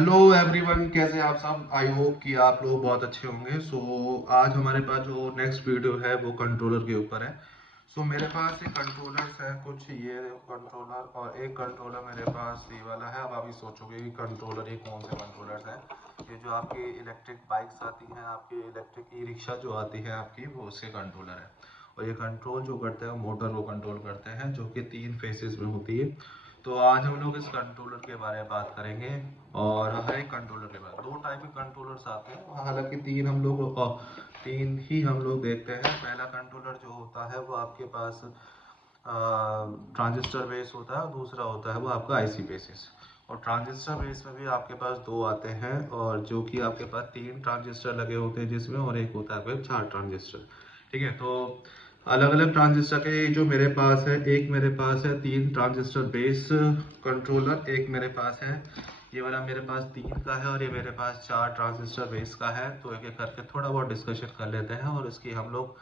Hello everyone, कैसे आप सब। आई होप कि आप लोग बहुत अच्छे होंगे। आज हमारे पास जो नेक्स्ट वीडियो है वो कंट्रोलर के ऊपर है। मेरे पास ये कंट्रोलर्स है कुछ, ये कंट्रोलर और एक कंट्रोलर मेरे पास ये वाला है। अब आप ही सोचोगे कि कंट्रोलर ये कौन से कंट्रोलर्स हैं। ये जो आपकी इलेक्ट्रिक बाइक्स आती हैं, आपकी इलेक्ट्रिक ई रिक्शा जो आती है आपकी, वो उसके कंट्रोलर है। और ये कंट्रोल जो करते हैं मोटर को कंट्रोल करते हैं, जो कि 3 फेसेस में होती है। तो आज हम लोग इस कंट्रोलर के बारे में बात करेंगे। और हर एक कंट्रोलर के बाद 2 टाइप के कंट्रोलर्स आते हैं, हालांकि तीन ही हम लोग देखते हैं। पहला कंट्रोलर जो होता है वो आपके पास ट्रांजिस्टर बेस होता है, और दूसरा होता है वो आपका आईसी बेसिस। और ट्रांजिस्टर बेस में भी आपके पास 2 आते हैं, और जो कि आपके पास 3 ट्रांजिस्टर लगे होते हैं जिसमें, और एक होता है आपके 4 ट्रांजिस्टर। ठीक है, तो अलग अलग ट्रांजिस्टर के जो मेरे पास है, एक मेरे पास है 3 ट्रांजिस्टर बेस कंट्रोलर, एक मेरे पास है ये वाला, मेरे पास 3 का है, और ये मेरे पास 4 ट्रांजिस्टर बेस का है। तो एक एक करके थोड़ा बहुत डिस्कशन कर लेते हैं, और इसकी हम लोग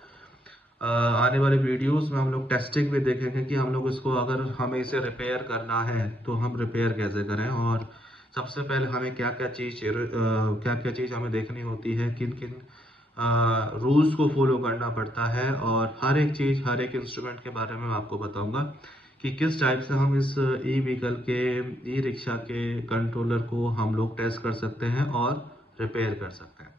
आने वाले वीडियोस में हम लोग टेस्टिंग भी देखेंगे कि हम लोग इसको, अगर हमें इसे रिपेयर करना है तो हम रिपेयर कैसे करें। और सबसे पहले हमें क्या क्या चीज़ हमें देखनी होती है, किन किन रूल्स को फॉलो करना पड़ता है। और हर एक चीज़, हर एक इंस्ट्रूमेंट के बारे में मैं आपको बताऊंगा कि किस टाइप से हम इस ई व्हीकल के, ई रिक्शा के कंट्रोलर को हम लोग टेस्ट कर सकते हैं और रिपेयर कर सकते हैं।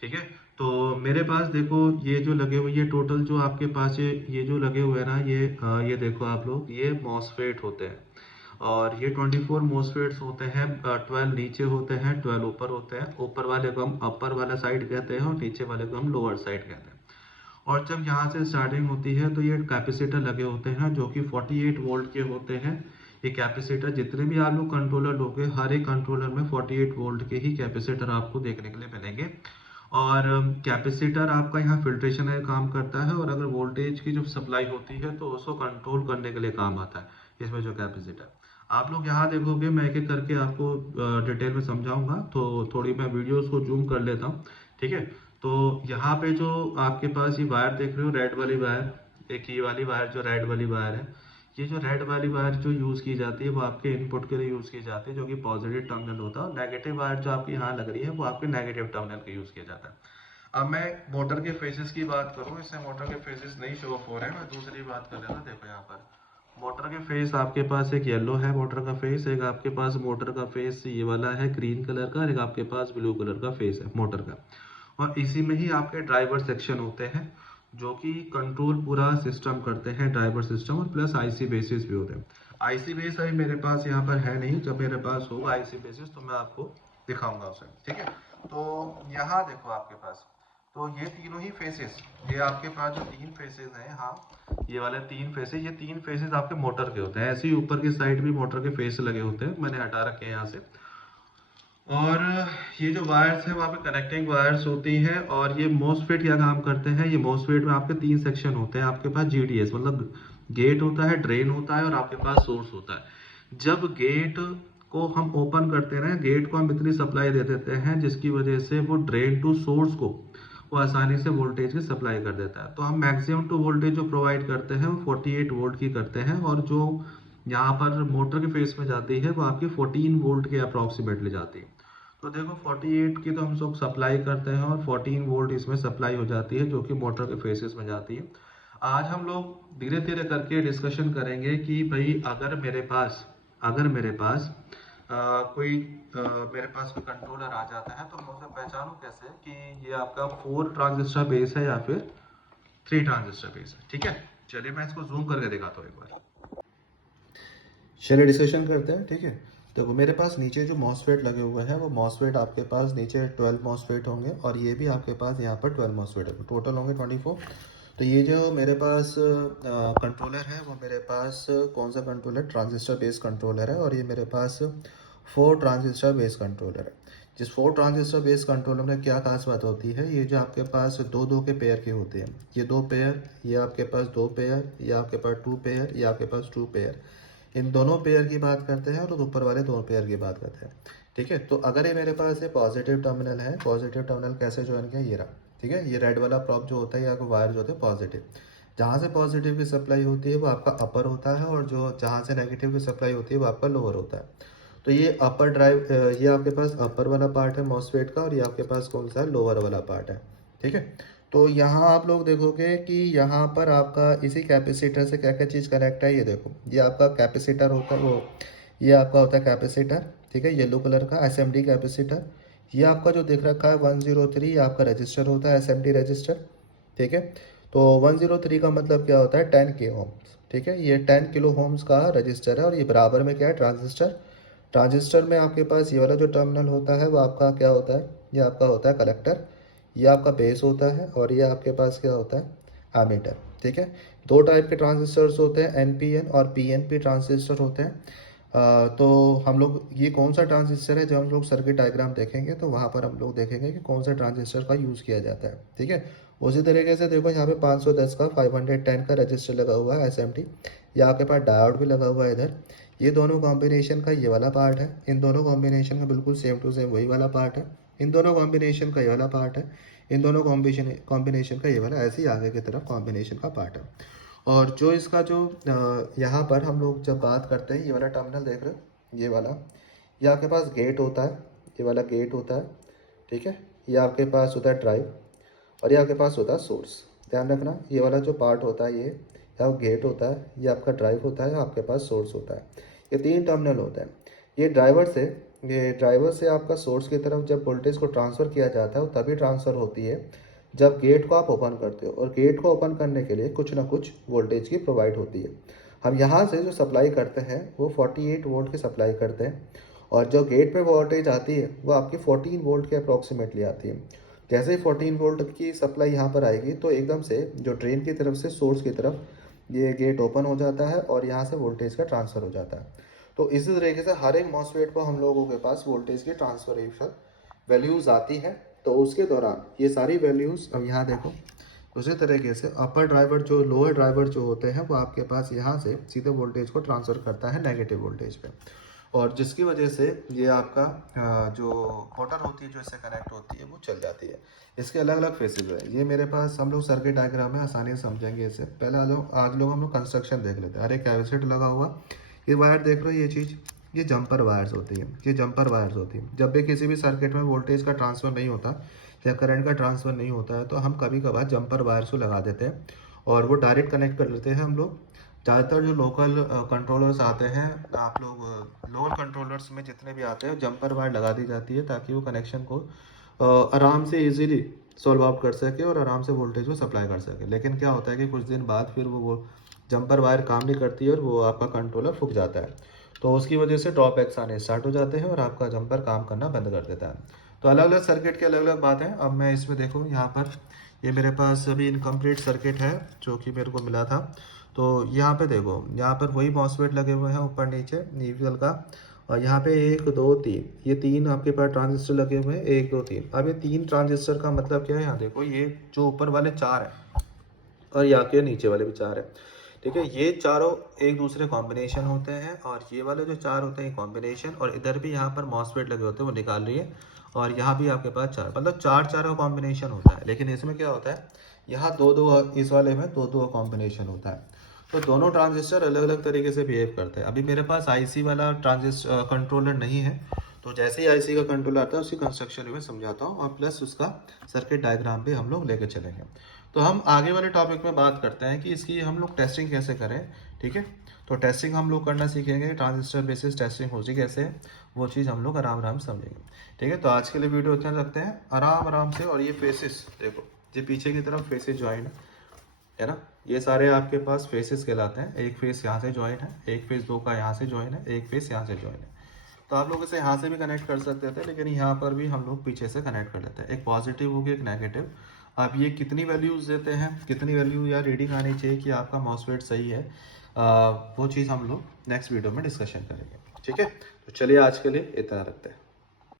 ठीक है, तो मेरे पास देखो, ये जो लगे हुए, ये टोटल जो आपके पास ये जो लगे हुए हैं ना, ये देखो आप लोग, ये मॉसफेट होते हैं। और ये 24 मॉसफेट्स होते हैं। 12 नीचे होते हैं, 12 ऊपर होते हैं। ऊपर वाले को हम अपर वाला साइड कहते हैं, और नीचे वाले को हम लोअर साइड कहते हैं। और जब यहाँ से स्टार्टिंग होती है तो ये कैपेसिटर लगे होते हैं जो कि 48 वोल्ट के होते हैं। ये कैपेसिटर, जितने भी आप लोग कंट्रोलर लोगे, हर एक कंट्रोलर में 48 वोल्ट के ही कैपेसिटर आपको देखने के लिए मिलेंगे। और कैपेसिटर आपका यहाँ फिल्ट्रेशन का काम करता है, और अगर वोल्टेज की जो सप्लाई होती है तो उसको कंट्रोल करने के लिए काम आता है इसमें जो कैपेसिटर। आप लोग यहाँ देखोगे, मैं एक एक करके आपको डिटेल में समझाऊंगा, तो थोड़ी मैं वीडियोस को जूम कर लेता हूँ। ठीक है, तो यहाँ पे जो आपके पास ये वायर देख रहे हो, रेड वाली वायर, एक ये वाली वायर जो रेड वाली वायर है, ये जो रेड वाली वायर जो यूज़ की जाती है वो आपके इनपुट के लिए यूज़ की जाती है, जो कि पॉजिटिव टर्मिनल होता है। और नेगेटिव वायर जो आपकी यहाँ लग रही है वो आपके नेगेटिव टर्मिनल के यूज़ किया जाता है। अब मैं मोटर के फेसेस की बात करूँ, इससे मोटर के फेसेस नहीं शो ऑफ हो रहे हैं, मैं दूसरी बात कर लेता। देखो यहाँ पर मोटर के फेस आपके पास एक येलो है मोटर का फेस, एक आपके पास मोटर का फेस ये वाला है ग्रीन कलर का, एक आपके पास ब्लू कलर का फेस है मोटर का। और इसी में ही आपके ड्राइवर सेक्शन होते हैं, जो कि कंट्रोल पूरा सिस्टम करते हैं, ड्राइवर सिस्टम, और प्लस आईसी बेसिस भी होते हैं। आईसी बेस अभी मेरे पास यहाँ पर है नहीं, जब मेरे पास होगा आईसी बेसिस तो मैं आपको दिखाऊंगा उसे। ठीक है, तो यहाँ देखो आपके पास, तो ये तीनों ही फेसेस, ये आपके पास जो 3 फेसेस हैं, हाँ, ये वाले 3 फेसेस, ये 3 फेसेस आपके मोटर के होते हैं। ऐसे ही ऊपर की साइड भी मोटर के फेस लगे होते हैं, मैंने हटा रखे हैं यहाँ से। और ये जो वायर्स हैं वहाँ पे कनेक्टिंग वायर्स होती हैं। और ये मोसफेट क्या काम करते हैं, ये मोसफेट में आपके 3 सेक्शन होते हैं। आपके पास जीडीएस मतलब गेट होता है, ड्रेन होता है, और आपके पास सोर्स होता है। जब गेट को हम ओपन करते हैं, गेट को हम इतनी सप्लाई दे देते हैं जिसकी वजह से वो ड्रेन टू सोर्स को वो आसानी से वोल्टेज की सप्लाई कर देता है। तो हम मैक्सिमम टू वोल्टेज जो प्रोवाइड करते हैं वो 48 वोल्ट की करते हैं, और जो यहाँ पर मोटर के फेस में जाती है वो आपकी 14 वोल्ट के अप्रॉक्सीमेटली जाती है। तो देखो 48 की तो हम सब सप्लाई करते हैं, और 14 वोल्ट इसमें सप्लाई हो जाती है, जो कि मोटर के फेसेस में जाती है। आज हम लोग धीरे धीरे करके डिस्कशन करेंगे कि भाई अगर मेरे पास मेरे पास कोई कंट्रोलर आ जाता है तो मैं उसे पहचानूं कैसे कि ये आपका 4 ट्रांजिस्टर बेस है या फिर 3 ट्रांजिस्टर बेस है। ठीक है, चलिए मैं इसको जूम करके दिखाता हूँ एक बार। चलिए डिस्कशन करते हैं। ठीक है, देखो मेरे पास नीचे जो मॉसफेट लगे हुए हैं, वो मॉसफेट आपके पास नीचे 12 मॉसफेट होंगे, और ये भी आपके पास यहाँ पर 12 मॉसफेट है, टोटल होंगे 24। तो ये जो मेरे पास कंट्रोलर है, वो मेरे पास कौन सा कंट्रोलर, ट्रांजिस्टर बेस कंट्रोलर है, और ये मेरे पास 4 ट्रांजिस्टर बेस कंट्रोलर है। जिस 4 ट्रांजिस्टर बेस कंट्रोलर में क्या खास बात होती है, ये जो आपके पास दो दो के पेयर के होते हैं, ये 2 पेयर, ये आपके पास 2 पेयर, ये आपके पास 2 पेयर, ये आपके पास 2 पेयर, इन दोनों पेयर की बात करते हैं, और ऊपर वाले 2 पेयर की बात करते हैं। ठीक है, तो अगर ये मेरे पास ये पॉजिटिव टर्मिनल है, पॉजिटिव टर्मिनल कैसे ज्वाइन किया, ये रहा। ठीक है, ये रेड वाला प्रॉप जो होता है, या वायर जो होते हैं पॉजिटिव, जहाँ से पॉजिटिव की सप्लाई होती है वो आपका अपर होता है, और जो जहाँ से नेगेटिव की सप्लाई होती है वो आपका लोअर होता है। तो ये अपर ड्राइव, ये आपके पास अपर वाला पार्ट है मॉसफेट का, और ये आपके पास कौन सा है, लोअर वाला पार्ट है। ठीक है, तो यहाँ आप लोग देखोगे कि यहाँ पर आपका इसी कैपेसिटर से क्या क्या चीज़ कनेक्ट है। ये देखो, ये आपका कैपेसिटर होता है, वो ये आपका होता है कैपेसिटर। ठीक है, येलो कलर का एसएमडी कैपेसिटर। ये आपका जो दिख रखा है 103, ये आपका रजिस्टर होता है, एसएमडी रजिस्टर। ठीक है, तो 103 का मतलब क्या होता है, 10 k ओम्स। ठीक है, ये 10 किलो ओम्स का रजिस्टर है, और ये बराबर में क्या है, ट्रांजिस्टर। ट्रांजिस्टर में आपके पास ये वाला जो टर्मिनल होता है वो आपका क्या होता है, ये आपका होता है कलेक्टर, ये आपका बेस होता है, और ये आपके पास क्या होता है, एमीटर। ठीक है, दो टाइप के ट्रांजिस्टर्स होते हैं, एनपीएन और पीएनपी ट्रांजिस्टर होते हैं। तो हम लोग ये कौन सा ट्रांजिस्टर है, जब हम लोग सर्किट डायग्राम देखेंगे तो वहाँ पर हम लोग देखेंगे कि कौन सा ट्रांजिस्टर का यूज़ किया जाता है। ठीक है, उसी तरीके से देखो यहाँ पे 510 का 510 का रजिस्टर लगा हुआ है एसएमटी, या आपके पास डायोड भी लगा हुआ है इधर। ये दोनों कॉम्बिनेशन का ये वाला पार्ट है, इन दोनों कॉम्बिनेशन का बिल्कुल सेम टू सेम वही वाला पार्ट है, इन दोनों कॉम्बिनेशन का ये वाला पार्ट है, इन दोनों कॉम्बिनेशन का ये वाला, ऐसे ही आगे की तरफ कॉम्बिनेशन का पार्ट है। और जो इसका जो यहाँ पर हम लोग जब बात करते हैं, ये वाला टर्मिनल देख रहे हो, ये वाला, ये आपके पास गेट होता है, ये वाला गेट होता है। ठीक है, ये आपके पास होता है ड्राइव, और ये आपके पास होता है सोर्स। ध्यान रखना, ये वाला जो पार्ट होता है, ये या गेट होता है, ये आपका ड्राइव होता है, आपके पास सोर्स होता है। ये तीन टर्मिनल होते हैं। ये ड्राइवर से आपका सोर्स की तरफ जब वोल्टेज को ट्रांसफ़र किया जाता है, वो तभी ट्रांसफ़र होती है जब गेट को आप ओपन करते हो, और गेट को ओपन करने के लिए कुछ ना कुछ वोल्टेज की प्रोवाइड होती है। हम यहाँ से जो सप्लाई करते हैं वो 48 वोल्ट की सप्लाई करते हैं, और जो गेट पे वोल्टेज आती है वो आपकी 14 वोल्ट के अप्रॉक्सीमेटली आती है। जैसे ही 14 वोल्ट की सप्लाई यहाँ पर आएगी, तो एकदम से जो ड्रेन की तरफ से सोर्स की तरफ ये गेट ओपन हो जाता है, और यहाँ से वोल्टेज का ट्रांसफ़र हो जाता है। तो इसी तरीके से हर एक मॉसफेट को हम लोगों के पास वोल्टेज की ट्रांसफरेशन वैल्यूज़ आती है। तो उसके दौरान ये सारी वैल्यूज़, अब यहाँ देखो, उसी तरीके से अपर ड्राइवर जो लोअर ड्राइवर जो होते हैं वो आपके पास यहाँ से सीधे वोल्टेज को ट्रांसफ़र करता है नेगेटिव वोल्टेज पे, और जिसकी वजह से ये आपका जो मोटर होती है जो इससे कनेक्ट होती है वो चल जाती है। इसके अलग अलग फेसेस है। ये मेरे पास हम लोग सर्किट डायग्राम में आसानी से समझेंगे इससे। पहले आज लोग हम लोग कंस्ट्रक्शन देख लेते हैं। अरे कैपेसिटर लगा हुआ, ये वायर देख रहे हो, ये चीज़, ये जंपर वायर्स होती है, ये जंपर वायर्स होती है। जब भी किसी भी सर्किट में वोल्टेज का ट्रांसफ़र नहीं होता या करंट का ट्रांसफ़र नहीं होता है, तो हम कभी कभार जंपर वायर्स को लगा देते हैं, और वो डायरेक्ट कनेक्ट कर लेते हैं हम लोग। ज़्यादातर जो लोकल कंट्रोलर्स आते हैं, आप लोग लोकल कंट्रोलर्स में जितने भी आते हैं, जंपर वायर लगा दी जाती है, ताकि वो कनेक्शन को आराम से इजीली सॉल्व आउट कर सके और आराम से वोल्टेज को सप्लाई कर सके। लेकिन क्या होता है कि कुछ दिन बाद फिर वो जंपर वायर काम नहीं करती है, और वो आपका कंट्रोलर फूक जाता है, तो उसकी वजह से ड्रॉबैक्स आने स्टार्ट हो जाते हैं, और आपका जंपर काम करना बंद कर देता है। तो अलग अलग सर्किट की अलग अलग बातें। अब मैं इसमें देखूँ, यहाँ पर ये मेरे पास अभी इनकम्प्लीट सर्किट है जो कि मेरे को मिला था। तो यहाँ पे देखो, यहाँ पर वही मॉसफेट लगे हुए हैं ऊपर नीचे न्यूट्रल का, और यहाँ पे 1 2 3, ये 3 आपके पास ट्रांजिस्टर लगे हुए हैं, 1 2 3। अब ये 3 ट्रांजिस्टर का मतलब क्या है, यहाँ देखो, ये जो ऊपर वाले 4 हैं और यहाँ के नीचे वाले भी 4 हैं। ठीक है, ये चारों एक दूसरे कॉम्बिनेशन होते हैं, और ये वाले जो 4 होते हैं कॉम्बिनेशन, और इधर भी यहाँ पर मॉसफेट लगे होते हैं, वो निकाल रही है, और यहाँ भी आपके पास 4, मतलब 4 4 का कॉम्बिनेशन होता है। लेकिन इसमें क्या होता है, यहाँ 2 2, इस वाले में 2 2 कॉम्बिनेशन होता है। तो दोनों ट्रांजिस्टर अलग अलग तरीके से बिहेव करते हैं। अभी मेरे पास आईसी वाला ट्रांजिस्टर कंट्रोलर नहीं है, तो जैसे ही आईसी का कंट्रोलर आता है उसकी कंस्ट्रक्शन में समझाता हूँ, और प्लस उसका सर्किट डायग्राम भी हम लोग लेके चलेंगे। तो हम आगे वाले टॉपिक में बात करते हैं कि इसकी हम लोग टेस्टिंग कैसे करें। ठीक है, तो टेस्टिंग हम लोग करना सीखेंगे, ट्रांजिस्टर बेसिस टेस्टिंग होती कैसे, वो चीज़ हम लोग आराम आराम समझेंगे। ठीक है, तो आज के लिए वीडियो इतना रखते हैं, आराम आराम से। और ये फेसेस देखो, ये पीछे की तरफ फेसेस ज्वाइन है ना, ये सारे आपके पास फेसेस कहलाते हैं। एक फेस यहाँ से ज्वाइन है, एक फेस 2 का यहाँ से ज्वाइन है, एक फेस यहाँ से ज्वाइन है। तो आप लोग इसे यहाँ से भी कनेक्ट कर सकते थे, लेकिन यहाँ पर भी हम लोग पीछे से कनेक्ट कर लेते हैं। एक पॉजिटिव होगी, एक नेगेटिव। आप ये कितनी वैल्यूज़ देते हैं, कितनी वैल्यू या रीडिंग आनी चाहिए कि आपका मॉसफेट सही है, वो चीज़ हम लोग नेक्स्ट वीडियो में डिस्कशन करेंगे। ठीक है, तो चलिए आज के लिए इतना रखते हैं।